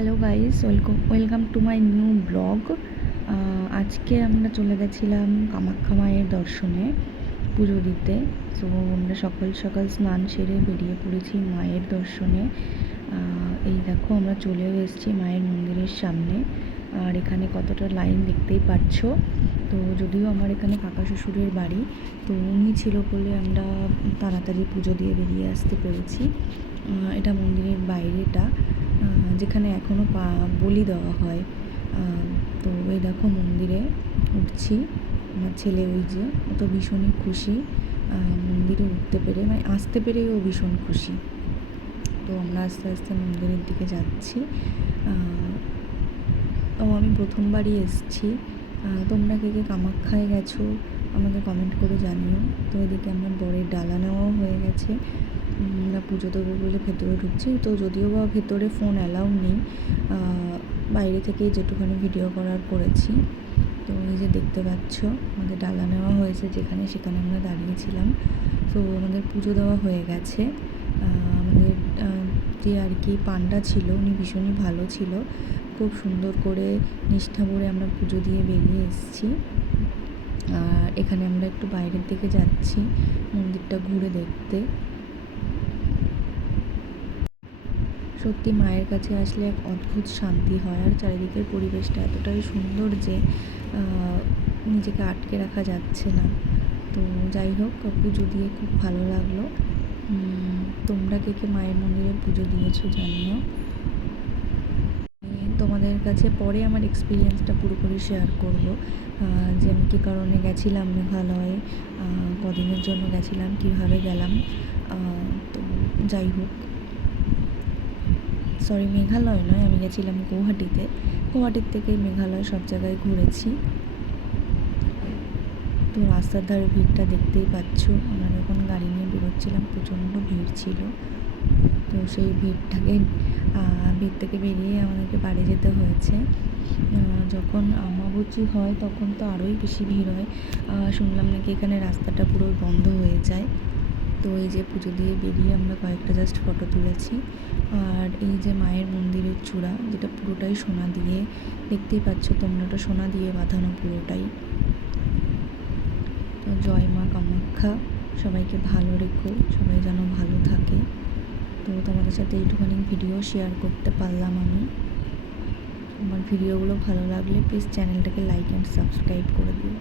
Hello guys, welcome to my new blog. আজকে আমরা চলে গেছিলাম কামাখ্যা মায়ের দর্শনে পুজো দিতে। সো আমরা সকাল সকাল স্নান সেরে বেরিয়ে পড়েছি মায়ের দর্শনে। এই দেখো আমরা চলেও এসেছি মায়ের মন্দিরের সামনে। আর এখানে কতটা লাইন দেখতেই পাচ্ছ। তো যদিও আমার এখানে কাকা শ্বশুরের বাড়ি, তো উনি ছিল বলে আমরা তাড়াতাড়ি পুজো দিয়ে বেরিয়ে আসতে পেরেছি। এটা মন্দিরের বাইরেটা, যেখানে এখনও বলি দেওয়া হয়। তো এই দেখো মন্দিরে উঠছি, আমার ছেলে ওই যে ও তো ভীষণই খুশি মন্দিরে উঠতে পেরে, মানে আসতে পেরেই ও ভীষণ খুশি। তো আমরা আস্তে আস্তে মন্দিরের দিকে যাচ্ছি। আমি প্রথমবারই এসেছি। তোমরা কে কে কামাখ্যায় গেছো আমাকে কমেন্ট করে জানিও। তো এদিকে আমরা বরের ডালা নেওয়াও হয়ে গেছে। আমরা পুজো দেবো বলে ভেতরে ঢুকছি। তো যদিও বা ভেতরে ফোন অ্যালাউ নেই, বাইরে থেকেই যেটুখানি ভিডিও করার করেছি। তো এই যে দেখতে পাচ্ছ আমাদের ডালা নেওয়া হয়েছে, যেখানে সেখানে আমরা দাঁড়িয়েছিলাম। তো আমাদের পুজো দেওয়া হয়ে গেছে। আমাদের যে আর কি পান্ডা ছিল উনি ভীষণই ভালো ছিল, খুব সুন্দর করে নিষ্ঠা ভরে আমরা পুজো দিয়ে বেরিয়ে এসেছি। আর এখানে আমরা একটু বাইরের দিকে যাচ্ছি মন্দিরটা ঘুরে দেখতে। সত্যি মায়ের কাছে আসলে এক অদ্ভুত শান্তি হয়, আর চারিদিকের পরিবেশটা এতটাই সুন্দর যে নিজেকে আটকে রাখা যাচ্ছে না। তো যাই হোক, পুজো দিয়ে খুব ভালো লাগলো। তোমরা কে কে মায়ের মন্দিরে পুজো দিয়েছো জানিও। তোমাদের কাছে পরে আমার এক্সপিরিয়েন্সটা পুরোপুরি শেয়ার করব, যে আমি কী কারণে গেছিলাম মেঘালয়ে, কদিনের জন্য গেছিলাম, কীভাবে গেলাম। তো যাই হোক, মেঘালয় নয়, আমি গেছিলাম গুয়াহাটির থেকে মেঘালয় সব জায়গায় ঘুরেছি। তো রাস্তার ধারে ভিড়টা দেখতেই পাচ্ছ। আমরা যখন গাড়ি নিয়ে বেরোচ্ছিলাম প্রচণ্ড ভিড় ছিল। তো সেই ভিড় থেকে বেরিয়ে আমাদেরকে বাড়ি যেতে হয়েছে। যখন আমাবচি হয় তখন তো আরোই বেশি ভিড় হয়। শুনলাম নাকি এখানে রাস্তাটা পুরো বন্ধ হয়ে যায়। তো এই যে পুজো দিয়ে বেরিয়ে আমরা কয়েকটা জাস্ট ফটো তুলেছি। আর এই যে মায়ের মন্দিরের চূড়া, যেটা পুরোটাই সোনা দিয়ে, দেখতেই পাচ্ছ তোমরা, ওটা সোনা দিয়ে বাঁধানো পুরোটাই। তো জয় মা কামাখ্যা, সবাইকে ভালো রেখো, সবাই যেন ভালো থাকে। তো তোমাদের সাথে এইটুখানি ভিডিও শেয়ার করতে পারলাম আমি। আমার ভিডিওগুলো ভালো লাগলে প্লিজ চ্যানেলটাকে লাইক অ্যান্ড সাবস্ক্রাইব করে দিও।